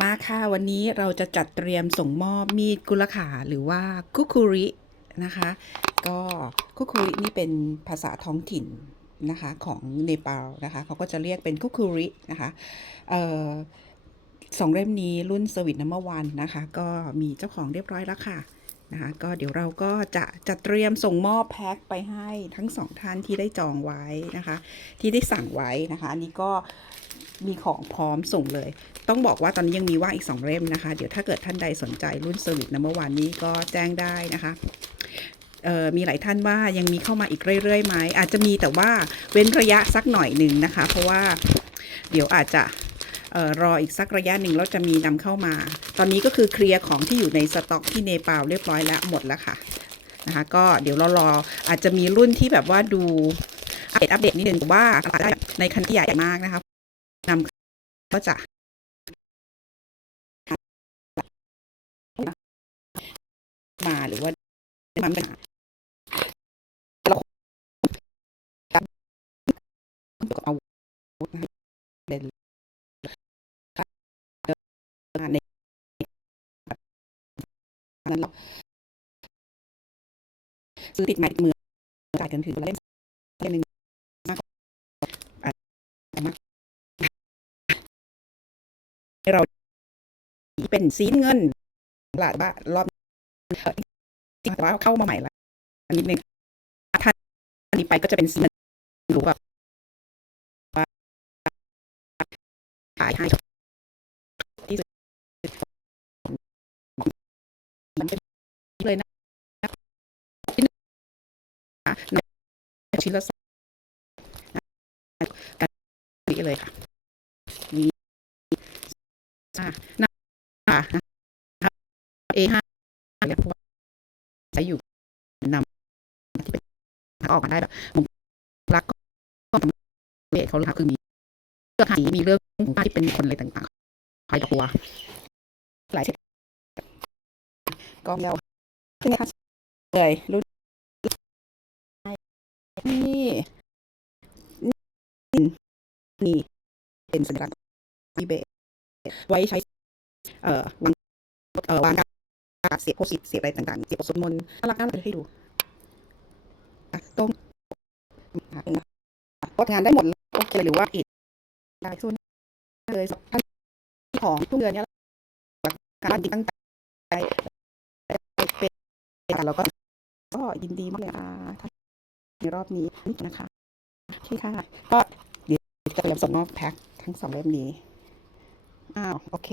มาค่ะ วันนี้เราจะจัดเตรียมส่งมอบมีดกุลขาหรือว่าคุคุรินะคะ ก็คุคุรินี่เป็นภาษาท้องถิ่นนะคะของเนปาลนะคะเขาก็จะเรียกเป็นคุคุรินะคะเอ่อสองเล่มนี้รุ่นสวิตนัมเบอร์วันนะคะ ก็มีเจ้าของเรียบร้อยแล้วค่ะนะคะก็เดี๋ยวเราก็จะจัดเตรียมส่งมอบแพ็คไปให้ทั้งสองท่านที่ได้จองไว้นะคะ ที่ได้สั่งไว้นะคะ อันนี้ก็ มีของพร้อมส่งเลย ต้องบอกว่าตอนนี้ยังมีว่างอีก 2 เล่มนะคะ เดี๋ยวถ้าเกิดท่านใดสนใจรุ่นเซอร์วิสนัมเบอวันนี้ก็แจ้งได้นะคะมีหลายท่านว่ายังมีเข้ามาอีกเรื่อยๆไหมอาจจะมีแต่ว่าเว้นระยะสักหน่อยหนึ่งนะคะ เพราะว่าเดี๋ยวอาจจะออรออีกสักระยะหนึ่งแล้วจะมีนำเข้ามา ตอนนี้ก็คือเคลียร์ของที่อยู่ในสต็อกที่เนปาลเรียบร้อยแล้วหมดแล้วค่ะนะคะก็เดี๋ยวเรารออาจจะมีรุ่นที่แบบว่าดูอัปเดตอัปเดตนิดนึงแต่ว่าตลาดได้ในคันที่ใหญ่มากนะคะ ก็จะมาหรือว่าได้มาปัญหาเราเอาเป็นในนั้นเราซื้อติดใหม่มือจ่ายกันถือละเล่มเล่มหนึ่งมากอะมาก ให้เราเป็นซีนเงินตลาดบ้ารอบจริงแต่ว่าเข้ามาใหม่ละอันนี้นึงท่านอันนี้ไปก็จะเป็นซีนหรือแบบว่าขายให้ที่สุดเลยนะชิ้นนะชิ้นละสองกันนี้เลยค่ะ น้านะคะเอห้าเนี่ยพวกใช้อยู่นำที่เป็นออกมาได้แบบมุมรักก็เบสเขาเลยค่ะคือมีเรื่องหายมีเรื่องของที่เป็นคนอะไรต่างๆคอยตัวหลายเช่นก็เดียวเป็นไงคะเลยรุ่นนี่นี่นี่เป็นสัญลักษณ์ที่เบส ไว้ใช้เอ่อวางเอ่อวางการเสียบโพสิตเสียบอะไรต่างๆ เสียบสวดมนต์น่ารักน่ารักให้ดูตรงอะเป็นนะกงานได้หมดเลยโอเคหรือว่าอีกได้ส่วนเลยท่านของทุกเดือนเนี้ยการตั้งใจเป็นกันแล้วก็ก็ยินดีมากเลยอะในรอบนี้นะคะโอเคค่ะ ก็เดี๋ยวจะเตรียมส่งมอบแพ็คทั้งสองเล่มนี้ อ้าว โอเค